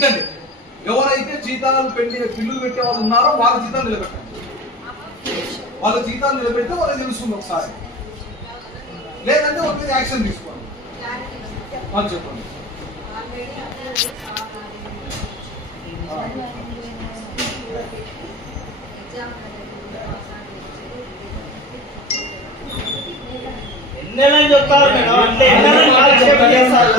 ఎవరైతే జీతాలు పెండి బిల్లులు పెట్టే వాళ్ళు ఉన్నారో వాళ్ళ జీతాలు నిలబెట్టండి. వాళ్ళ జీతాలు నిలబెడితే వాళ్ళకి తెలుస్తుంది ఒకసారి, లేదంటే ఒక మీద యాక్షన్ తీసుకోండి. చెప్పండి. ఎన్నెలని చెప్తారు మేడం, అంటే ఎన్నెలని కాలక్షేపం చేస్తారు.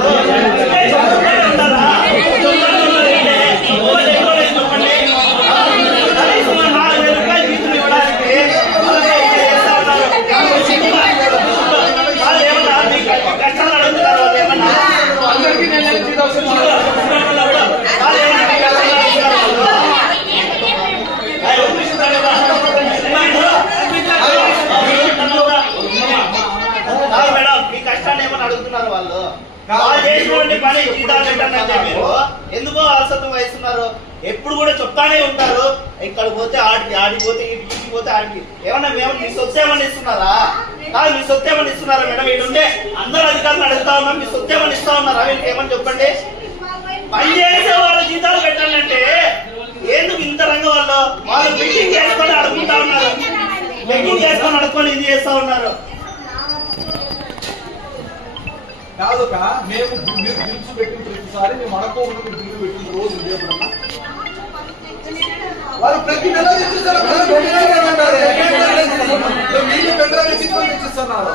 అడుగుతున్నారు వాళ్ళు చేసినటువంటి పని జీతాలు పెట్టండి. మీరు ఎందుకో అలసత్వం వహిస్తున్నారు. ఎప్పుడు కూడా చెప్తానే ఉంటారు, ఇక్కడ పోతే ఆడికి, ఆడికి పోతే ఇంటికి పోతే ఆడికి. ఏమన్నా మేము మీ సొత్తు ఏమన్నా ఇస్తున్నారా? కాదు, మీ సొత్తు ఏమన్నా ఇస్తున్నారా మేడం? వీడుండే అందరు అధికారులు అడుగుతా ఉన్నాం, మీ సొత్తు ఏమన్నా ఇస్తా ఉన్నారా? వీళ్ళకి ఏమని చెప్పండి. పని చేసే వాళ్ళ జీతాలు పెట్టాలంటే ఎందుకు ఇంత రంగం వాళ్ళు మీటింగ్ చేసుకొని అడుగుతా ఉన్నారు, మీటింగ్ చేసుకొని అడుక్కొని ఇది చేస్తా ఉన్నారు. కాదు మేము మీరు బిల్స్ పెట్టిన ప్రతిసారి మేము అడగకుండా బిల్లు పెట్టిన రోజు ఎప్పుడన్నా వాళ్ళు ప్రతి నెల తెచ్చిస్తారు. మీరు పెద్దగా తెచ్చిస్తున్నారు.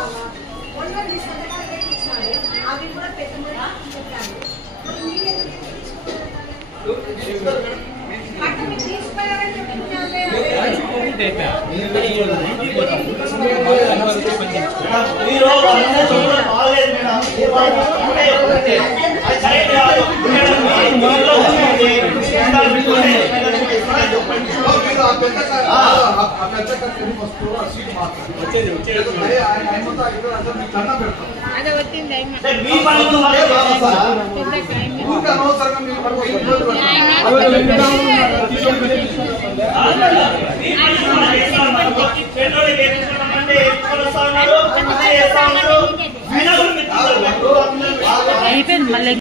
అయిపోయింది మళ్ళీ.